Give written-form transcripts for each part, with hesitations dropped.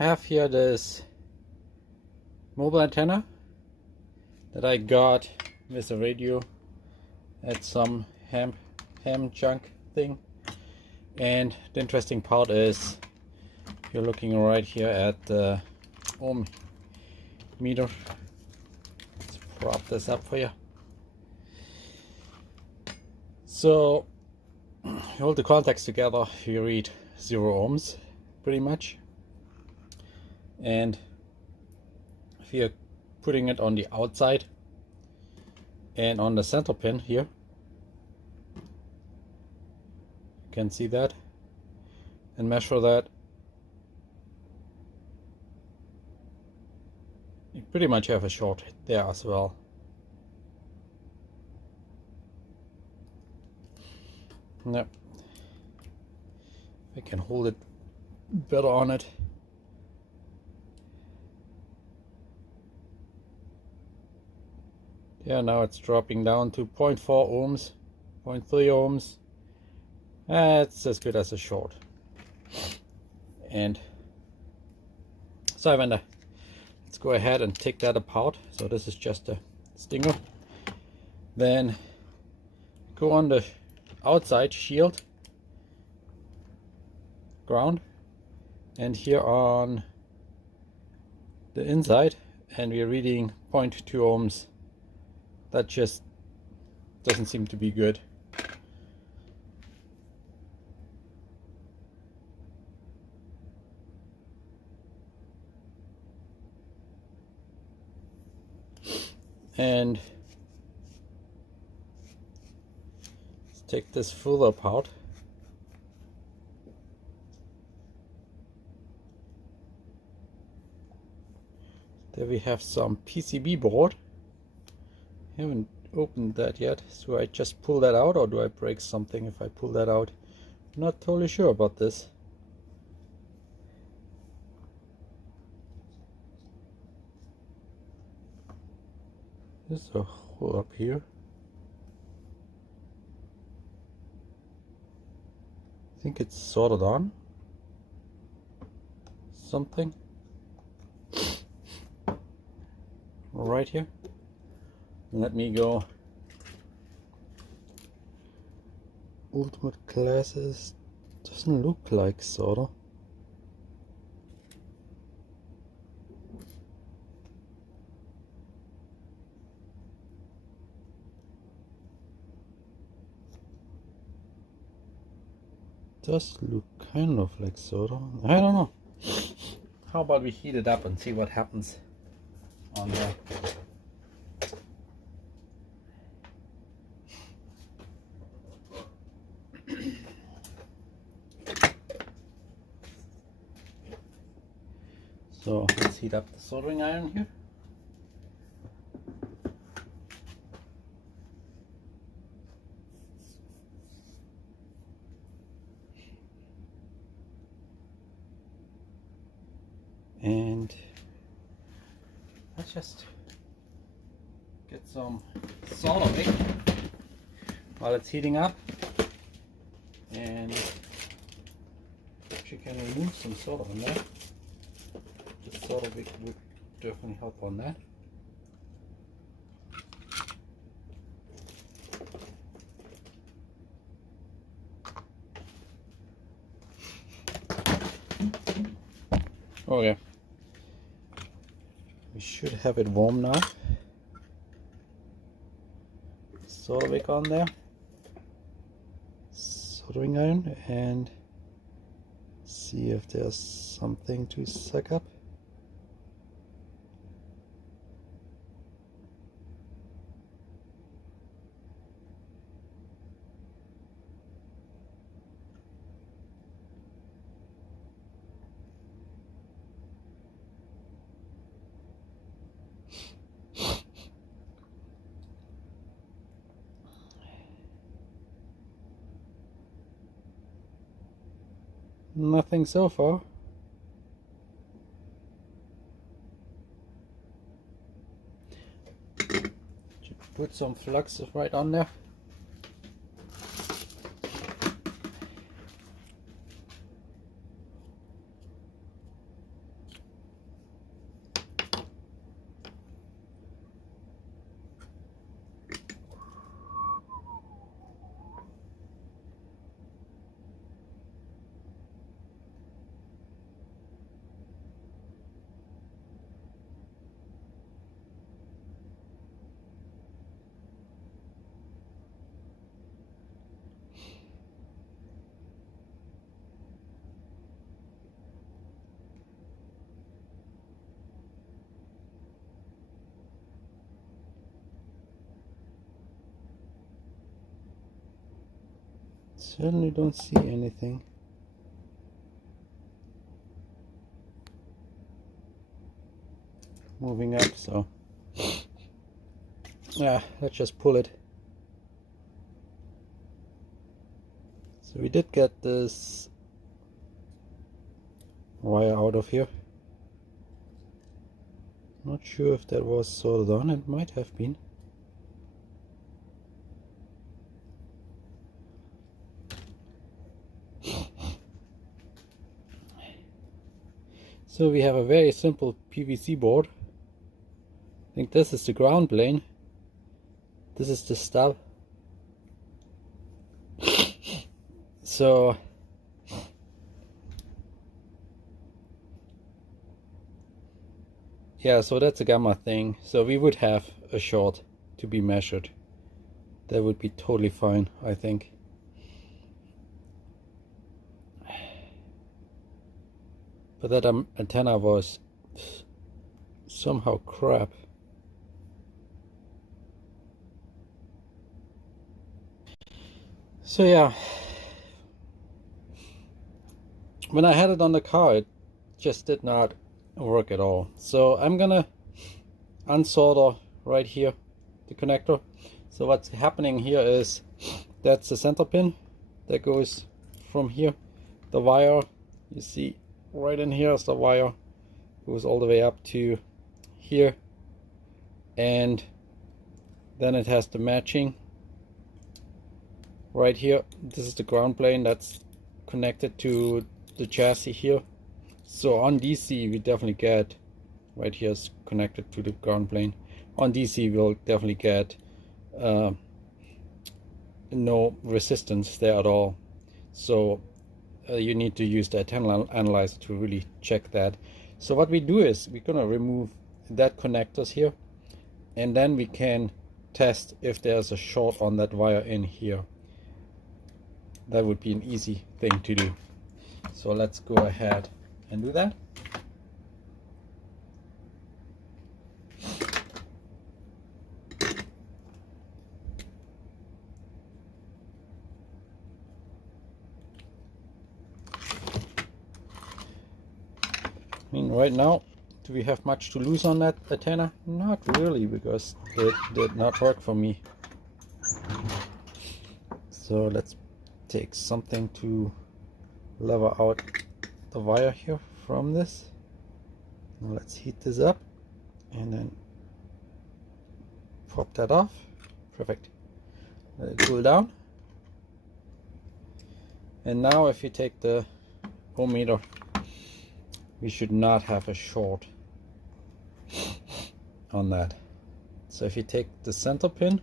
I have here this mobile antenna that I got with a radio at some ham junk thing. And the interesting part is you're looking right here at the ohm meter. Let's prop this up for you. So you hold the contacts together, you read 0 ohms pretty much. And if you're putting it on the outside and on the center pin here, you can see that, and measure that, you pretty much have a short there as well. Yep. I can hold it better on it. Yeah, now it's dropping down to 0.4 ohms, 0.3 ohms. It's as good as a short. And so let's go ahead and take that apart. So this is just a stinger. Then go on the outside shield, ground, and here on the inside, and we're reading 0.2 ohms. That just doesn't seem to be good. And let's take this further apart. There we have some PCB board. Haven't opened that yet, so I just pull that out, or do I break something if I pull that out? I'm not totally sure about this. There's a hole up here. I think it's soldered on something right here. Let me go. Ultimate classes doesn't look like solder. Does look kind of like solder. I don't know. How about we heat it up and see what happens on there. So let's heat up the soldering iron here. And let's just get some solder wick while it's heating up, and you can remove some solder in there. The solder wick would definitely help on that. Okay, we should have it warm now. Solder wick on there, soldering iron, and see if there's something to suck up. Nothing so far. Put some flux right on there. certainly don't see anything. Moving up, so yeah, let's just pull it. So we did get this wire out of here. Not sure if that was soldered on, it might have been. So we have a very simple PVC board. I think this is the ground plane. This is the stub. So yeah, so that's a gamma thing. So we would have a short to be measured. That would be totally fine, I think. But that antenna was somehow crap. So yeah, when I had it on the car, it just did not work at all. So I'm gonna unsolder right here the connector. So what's happening here is that's the center pin that goes from here. The wire, you see right in here is the wire, goes all the way up to here, and then it has the matching right here. This is the ground plane that's connected to the chassis here. So on DC we definitely get, right here is connected to the ground plane. On DC we'll definitely get no resistance there at all. So you need to use the antenna analyzer to really check that. So what we do is we're gonna remove that connectors here, and then we can test if there's a short on that wire in here. That would be an easy thing to do. So let's go ahead and do that. I mean, right now, do we have much to lose on that antenna? Not really, because it did not work for me. So let's take something to lever out the wire here from this. Now let's heat this up and then pop that off. Perfect. Let it cool down. And now if you take the ohm meter, we should not have a short on that. So if you take the center pin,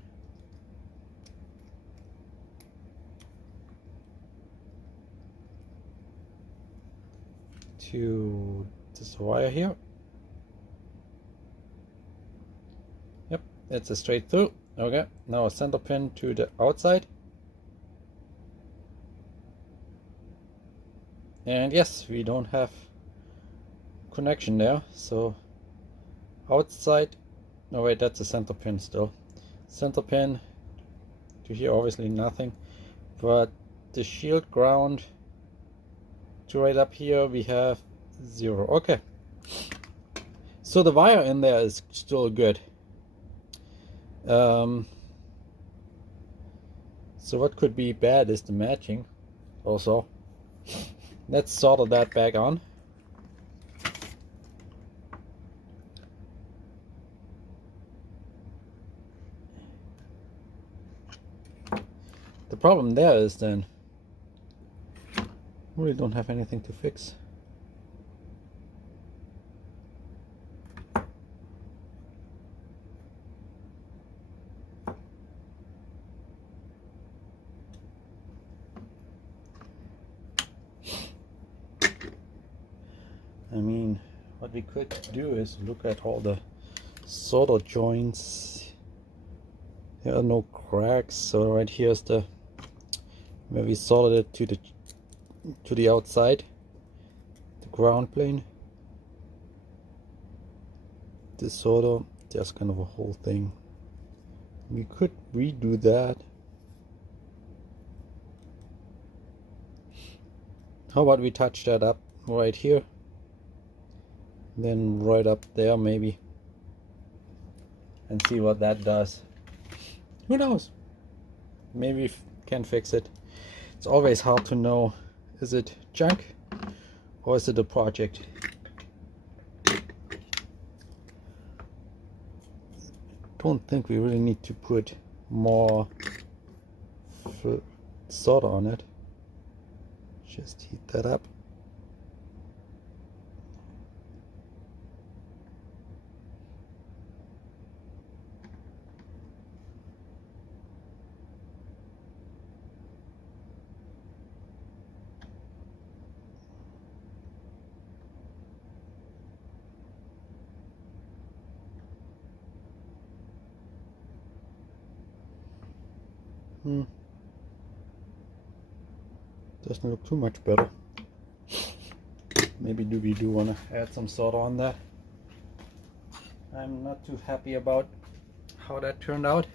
to this wire here, yep, it's a straight through. Okay, now a center pin to the outside, and yes, we don't have connection there. So outside, no wait, that's a center pin still. Center pin to here, obviously nothing, but the shield ground to right up here we have 0. Okay, so the wire in there is still good. So what could be bad is the matching also. Let's solder that back on. The problem there is then we really don't have anything to fix. I mean, what we could do is look at all the solder joints. There are no cracks, so right here is the where we soldered it to the outside, the ground plane. This solder, there's kind of a whole thing. We could redo that. How about we touch that up right here, then right up there maybe, and see what that does. Who knows? Maybe we can fix it. It's always hard to know, is it junk or is it a project? Don't think we really need to put more solder on it. Just heat that up. Doesn't look too much better. Maybe we do want to add some solder on that. I'm not too happy about how that turned out.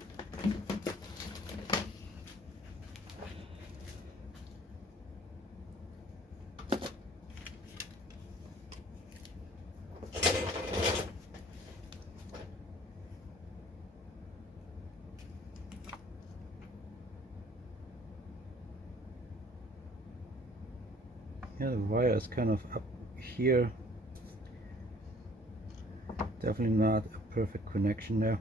Yeah, the wire is kind of up here. Definitely not a perfect connection there.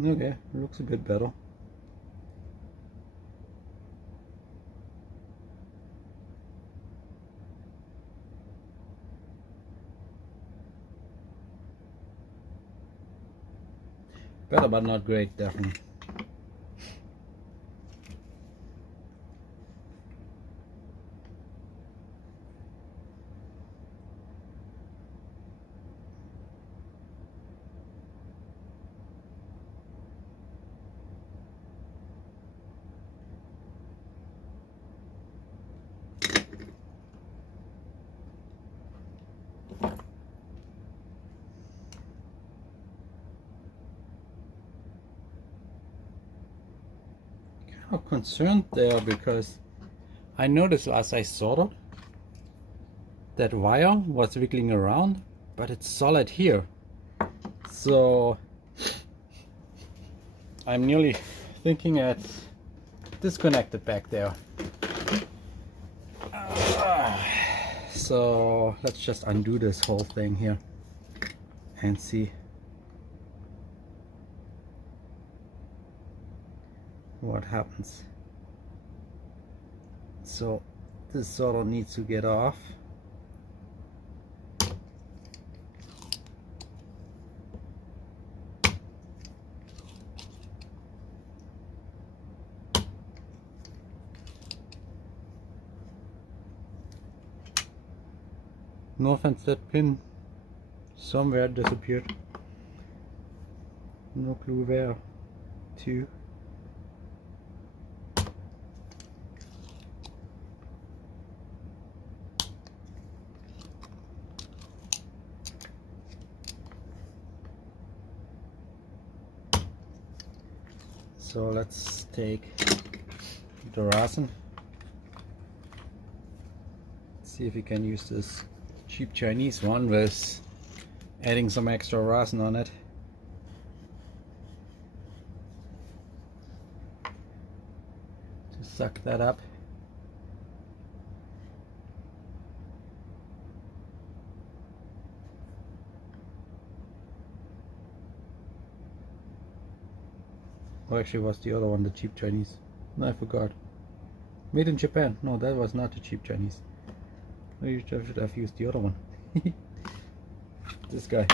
Okay, looks a bit better. Better but not great, definitely. Kind of concerned there because I noticed as I soldered that wire was wiggling around, but it's solid here. So I'm nearly thinking it's disconnected back there. So let's just undo this whole thing here and see what happens. So this solder needs to get off. No offense, that pin somewhere disappeared. No clue where to. So let's take the resin. See if we can use this cheap Chinese one with adding some extra resin on it. To suck that up. Or actually was the other one the cheap Chinese? No, I forgot. Made in Japan. No, that was not the cheap Chinese. Maybe I should have used the other one. This guy.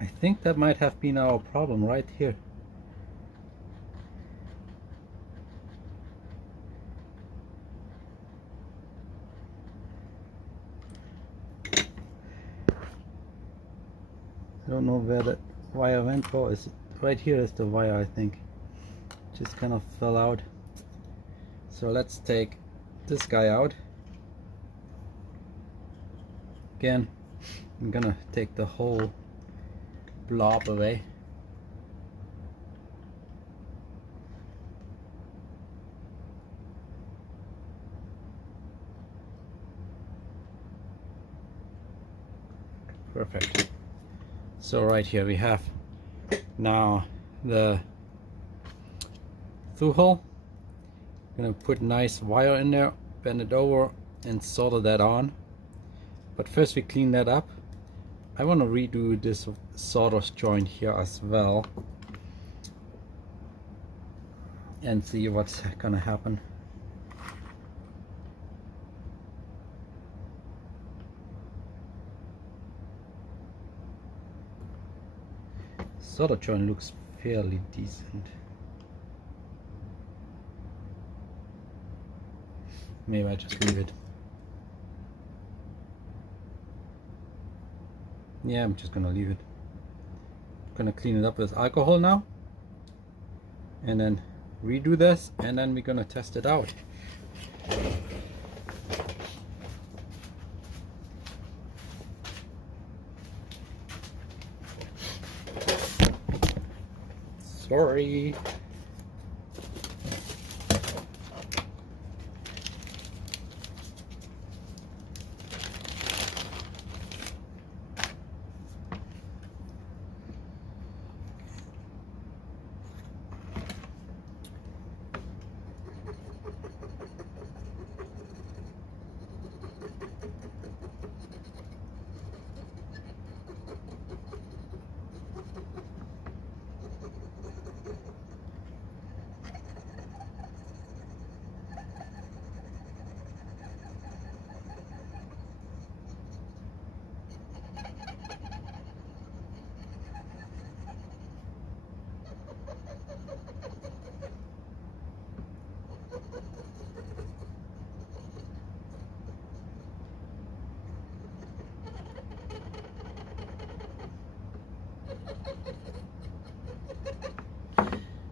I think that might have been our problem right here. I don't know where the wire went for. Is right here is the wire, I think. Just kind of fell out. So let's take this guy out. Again, I'm gonna take the whole blob away. Perfect. So right here we have now the through hole. I'm gonna put nice wire in there, bend it over and solder that on. But first we clean that up. I want to redo this solder joint here as well and see what's gonna happen. Solder joint looks fairly decent. Maybe I just leave it. Yeah, I'm just gonna leave it. I'm gonna clean it up with alcohol now and then redo this, and then we're gonna test it out. Sorry.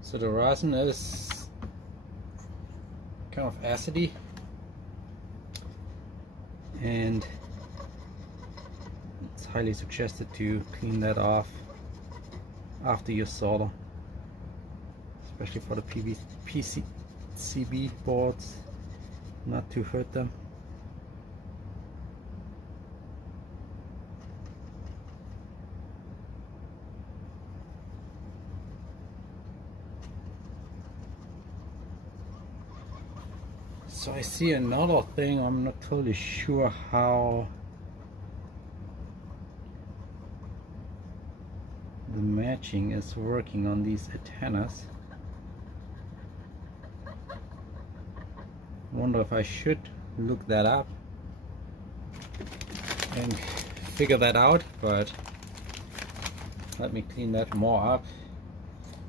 So the resin is kind of acidy, and it's highly suggested to clean that off after you solder, especially for the PCB boards, not to hurt them. So I see another thing. I'm not totally sure how the matching is working on these antennas. Wonder if I should look that up and figure that out, but let me clean that more up,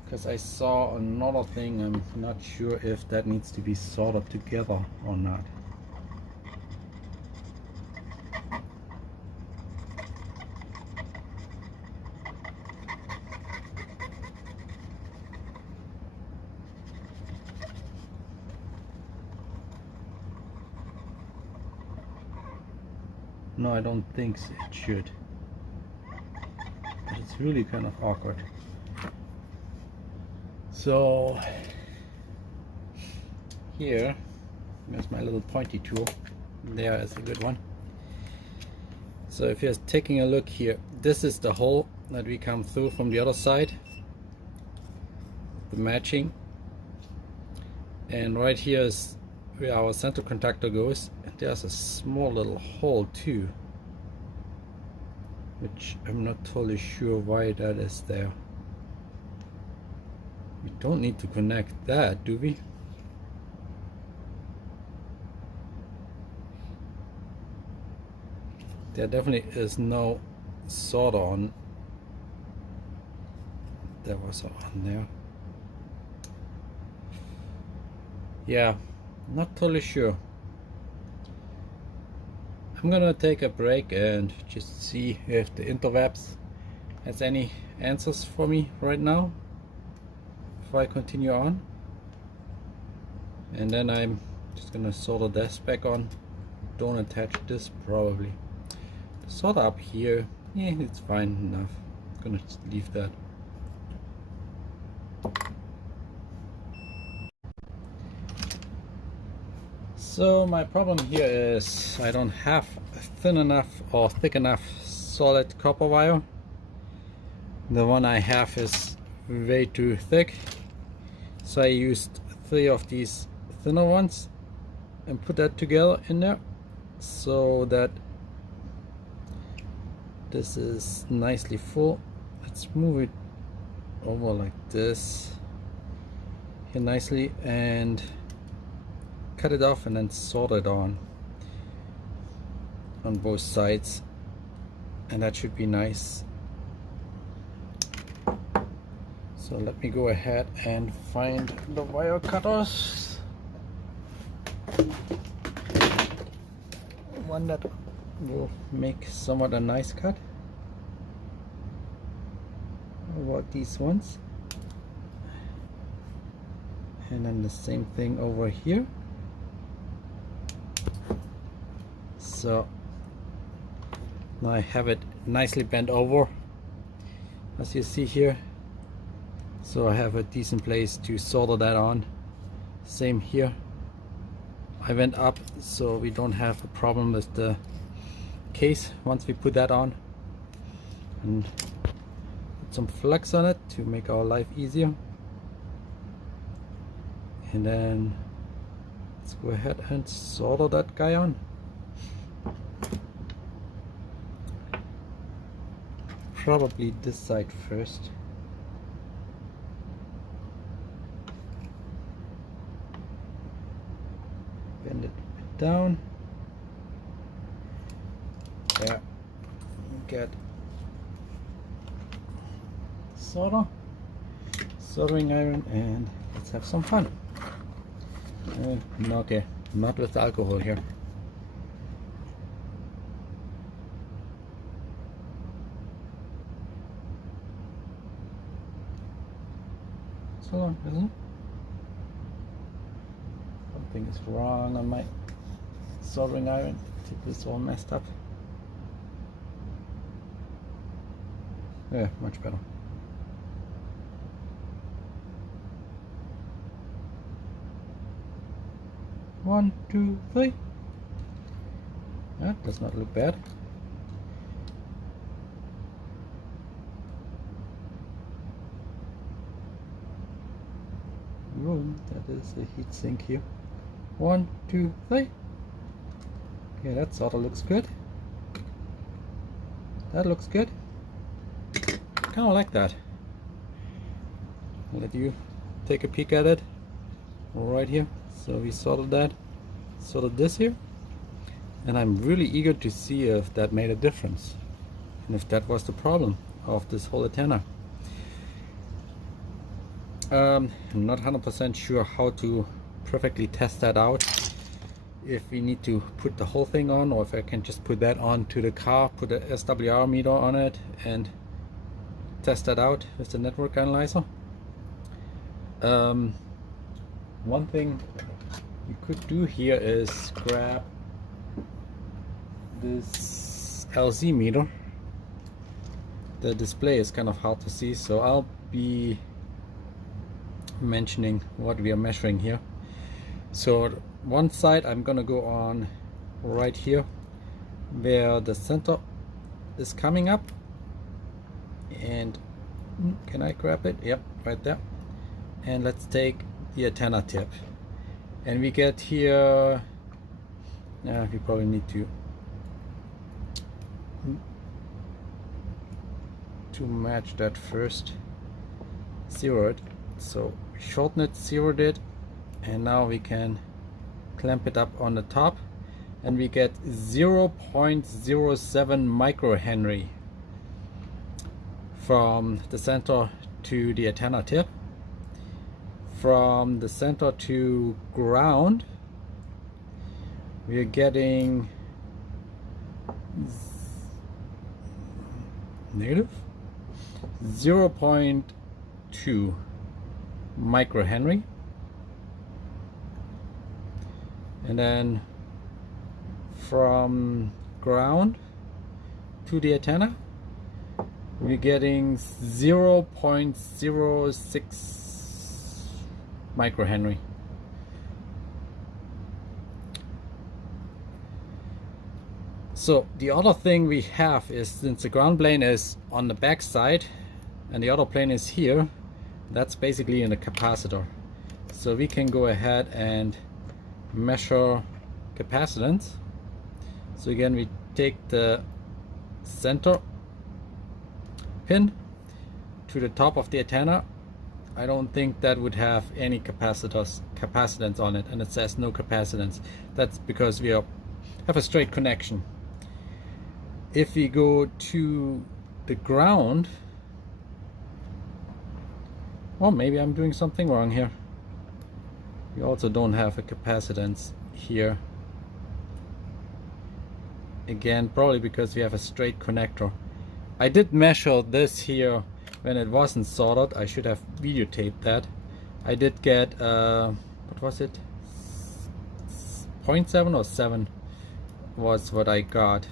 because I saw another thing. I'm not sure if that needs to be soldered together or not. No, I don't think it should. But it's really kind of awkward. So here, there's my little pointy tool. There is a good one. So if you're taking a look here, this is the hole that we come through from the other side, the matching, and right here is where our center contactor goes, and there's a small little hole too, which I'm not totally sure why that is there. We don't need to connect that, do we? There definitely is no solder on that was on there. Yeah, not totally sure. I'm gonna take a break and just see if the interwebs has any answers for me right now before I continue on, and then I'm just gonna solder this back on. Don't attach this probably. The solder up here, yeah, it's fine enough. I'm gonna just leave that. So my problem here is I don't have thin enough or thick enough solid copper wire. The one I have is way too thick, so I used 3 of these thinner ones and put that together in there so that this is nicely full. Let's move it over like this here nicely and cut it off and then solder it on both sides, and that should be nice. So let me go ahead and find the wire cutters, one that will make somewhat a nice cut. How about these ones? And then the same thing over here. So now I have it nicely bent over, as you see here. So I have a decent place to solder that on. Same here. I went up so we don't have a problem with the case once we put that on, and put some flex on it to make our life easier. And then let's go ahead and solder that guy on. Probably this side first. Bend it down. There. Get soldering iron, and let's have some fun. Okay, not with the alcohol here. So long, isn't it? Something is wrong on my soldering iron. Tip is all messed up. Yeah, much better. One, two, three. That does not look bad. That is a heat sink here. One, two, three. Okay, that sort of looks good. That looks good. Kind of like that. I'll let you take a peek at it right here. So we soldered that, soldered this here, and I'm really eager to see if that made a difference and if that was the problem of this whole antenna. I'm not 100% sure how to perfectly test that out, if we need to put the whole thing on or if I can just put that on to the car, put a SWR meter on it and test that out with the network analyzer. One thing you could do here is grab this LZ meter. The display is kind of hard to see, so I'll be mentioning what we are measuring here. So one side I'm gonna go on right here where the center is coming up, and can I grab it? Yep, right there. And let's take the antenna tip, and we get here, we probably need to match that first. Zero it, so shorten it, zeroed it, and now we can clamp it up on the top, and we get 0.07 microhenry from the center to the antenna tip. From the center to ground, we are getting negative 0.2 microhenry, and then from ground to the antenna we're getting 0.06 microhenry. So the other thing we have is, since the ground plane is on the back side and the other plane is here, that's basically in a capacitor. So we can go ahead and measure capacitance. So again, we take the center pin to the top of the antenna. I don't think that would have any capacitance on it, and it says no capacitance. That's because we have a straight connection. If we go to the ground, well, maybe I'm doing something wrong here. We also don't have a capacitance here. Again, probably because we have a straight connector. I did measure this here when it wasn't soldered. I should have videotaped that. I did get what was it, 0.7 or 7 was what I got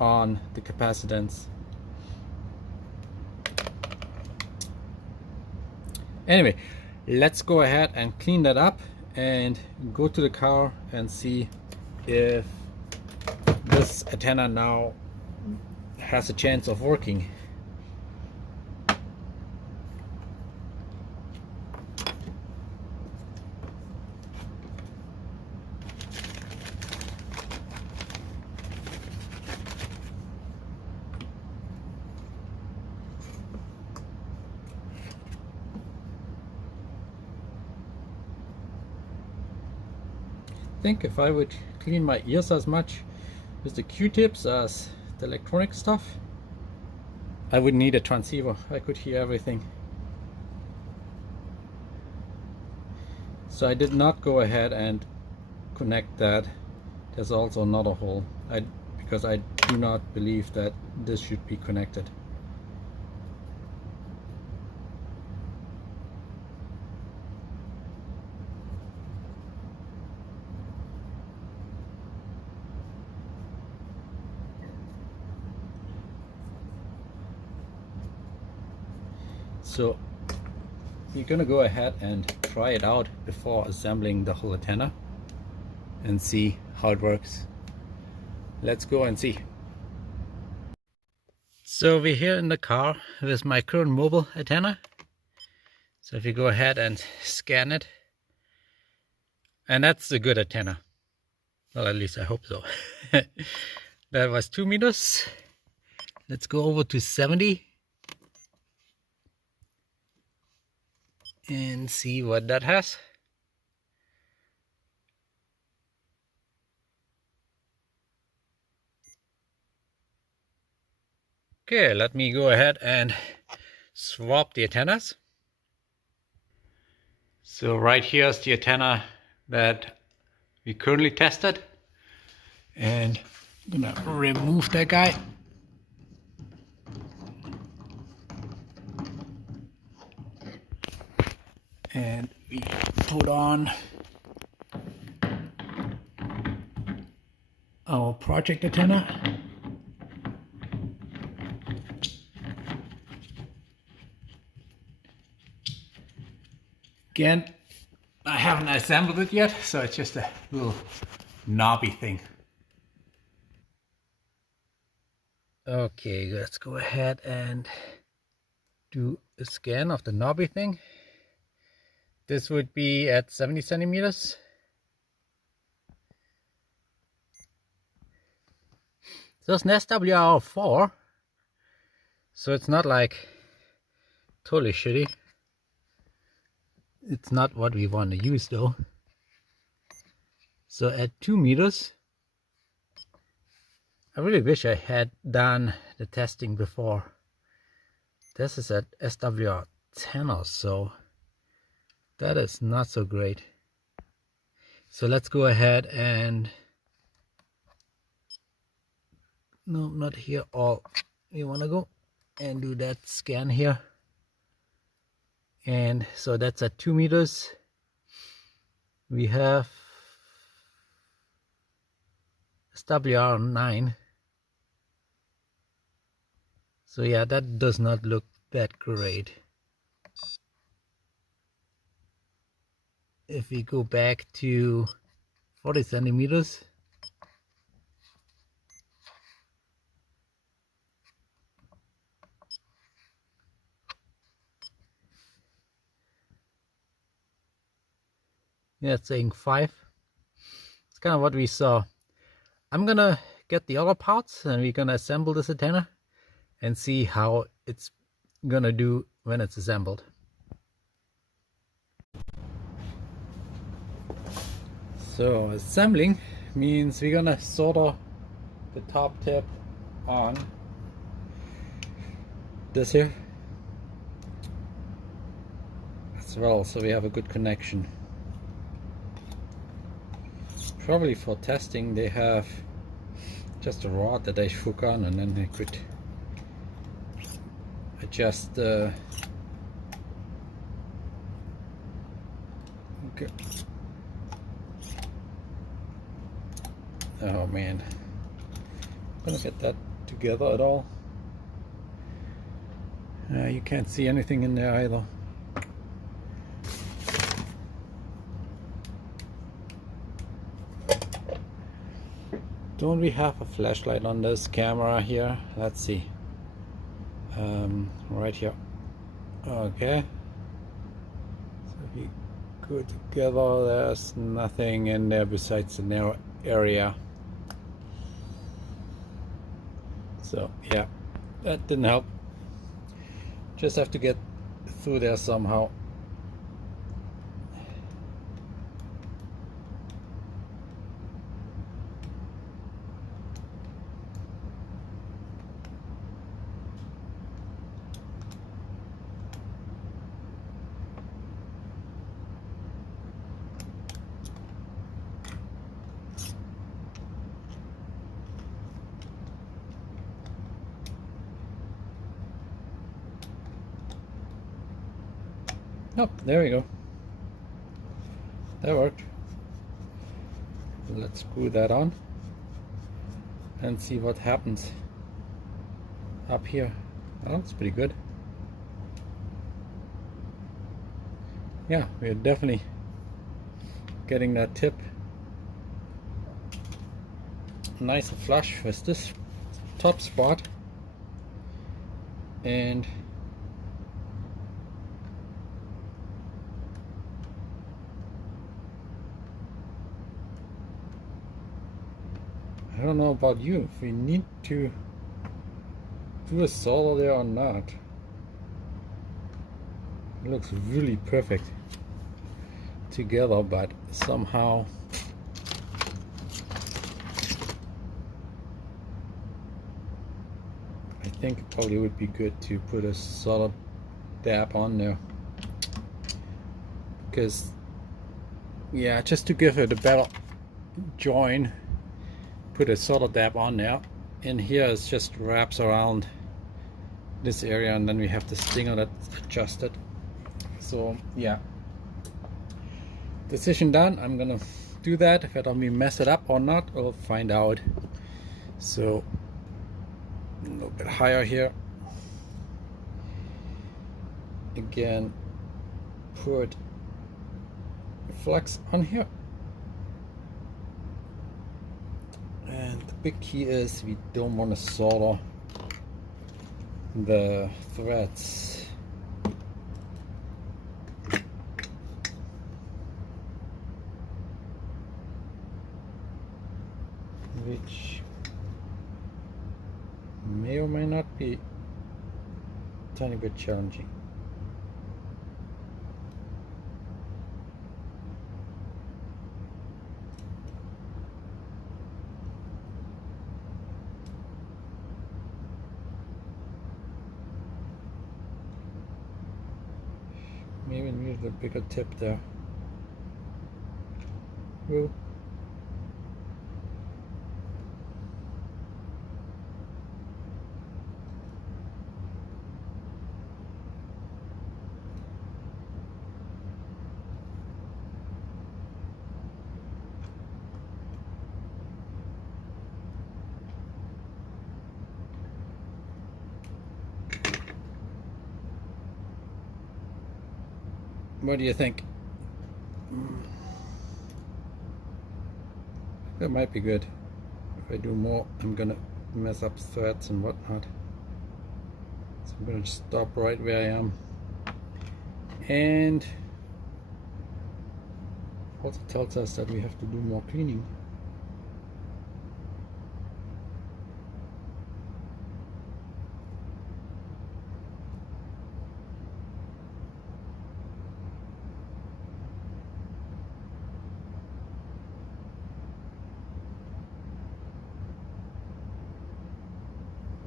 on the capacitance. Anyway, let's go ahead and clean that up and go to the car and see if this antenna now has a chance of working. I think if I would clean my ears as much with the Q-tips as the electronic stuff, I would need a transceiver. I could hear everything. So I did not go ahead and connect that. There's also another hole, because I do not believe that this should be connected. So we're gonna go ahead and try it out before assembling the whole antenna and see how it works. Let's go and see. So we're here in the car with my current mobile antenna. So if you go ahead and scan it, and that's a good antenna. Well, at least I hope so. That was 2 meters. Let's go over to 70. And see what that has. Okay, let me go ahead and swap the antennas. So right here is the antenna that we currently tested, and I'm gonna remove that guy. And we put on our project antenna. Again, I haven't assembled it yet, so it's just a little knobby thing. Okay, let's go ahead and do a scan of the knobby thing. This would be at 70 centimeters. So it's an SWR4, so it's not like totally shitty. It's not what we want to use though. So at 2 meters, I really wish I had done the testing before this is at SWR 10 or so. That is not so great. So let's go ahead and, no, not here, all we want to go and do that scan here. And so that's at 2 meters. We have SWR 9. So yeah, that does not look that great. If we go back to 40 centimeters, yeah, it's saying 5. It's kind of what we saw. I'm gonna get the other parts and we're gonna assemble this antenna and see how it's gonna do when it's assembled. So assembling means we're gonna solder the top tip on this here as well, so we have a good connection. Probably for testing they have just a rod that they hook on, and then they could adjust the oh man, I'm gonna get that together at all. You can't see anything in there either. Don't we have a flashlight on this camera here? Let's see. Right here. Okay. So if we go together, there's nothing in there besides the narrow area. So yeah, that didn't help. Just have to get through there somehow. Oh, there we go. That worked. Let's screw that on and see what happens up here. Oh, that's pretty good. Yeah, we're definitely getting that tip nice and flush with this top spot, and I don't know about you, if we need to do a solder there or not. It looks really perfect together, but somehow I think it probably would be good to put a solid dab on there, because yeah, just to give it a better join, put a solder dab on there, and here it just wraps around this area, and then we have the stinger that's adjusted. So yeah, decision done. I'm gonna do that. If I mess it up or not, we'll find out. So a little bit higher here again, put flex on here. And the big key is we don't want to solder the threads. Which may or may not be a tiny bit challenging. Maybe needed a bigger tip there. Woo. What do you think? That might be good. If I do more, I'm gonna mess up threads and whatnot. So I'm gonna just stop right where I am. And also tells us that we have to do more cleaning.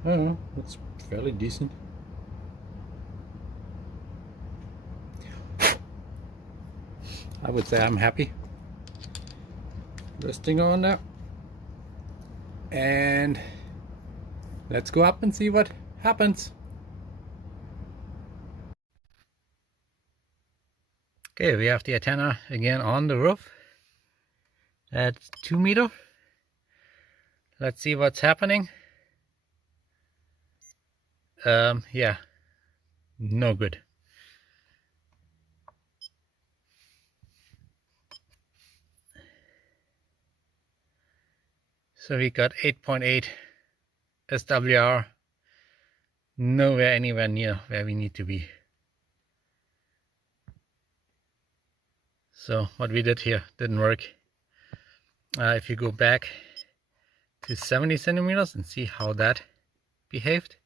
I don't know, it's fairly decent. I would say I'm happy. Resting on there. And let's go up and see what happens. Okay, we have the antenna again on the roof. That's 2 meters. Let's see what's happening. Yeah, no good. So we got 8.8 SWR, nowhere anywhere near where we need to be. So what we did here didn't work. If you go back to 70 centimeters and see how that behaved.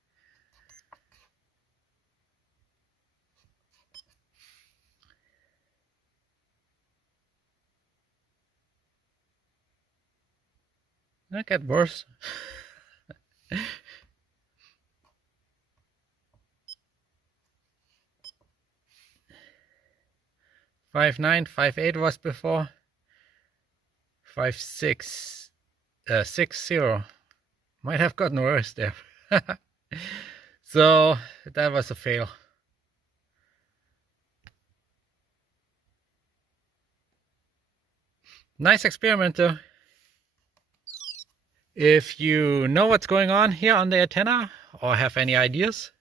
That got worse. 5.9, 5.8 was before. 5.6, 6.0 might have gotten worse there. So that was a fail. Nice experiment though. If you know what's going on here on the antenna or have any ideas,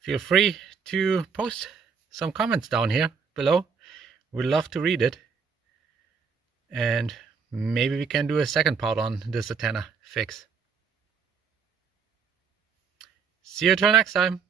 feel free to post some comments down here below. We'd love to read it. And maybe we can do a second part on this antenna fix. See you till next time.